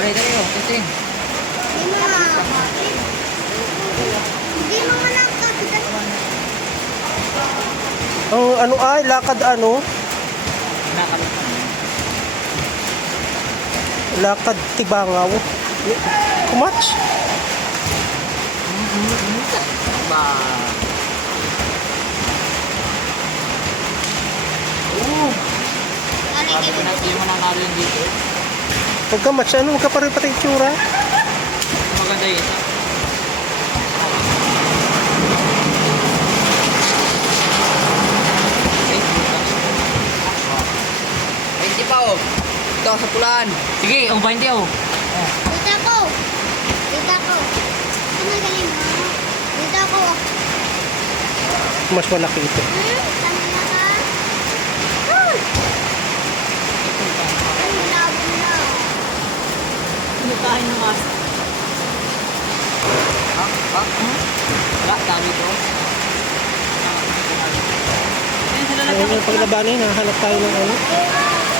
Dali, oh. Testing. Hindi mga nakapitan. Ang ano ay, lakad ano? Nakalot. Lakad Tibangaw. Kumats? Ba. Oo. Sabi ko na, hindi mo nanalo dito. Huwag ka match, ano? Huwag ka pa rin pati itsura. Maganda yun. Hindi pa oh. Ito sa pulaan. Sige, ang 20 oh. Tita ko. Tita ko. Ano galing mo? Tita ko. Mas malaki ito. Tama na ka? Ay, labo na. Ano tayo ng mas? Wala, dami to. Ayun yung paglabanin, hahanap tayo ng ano.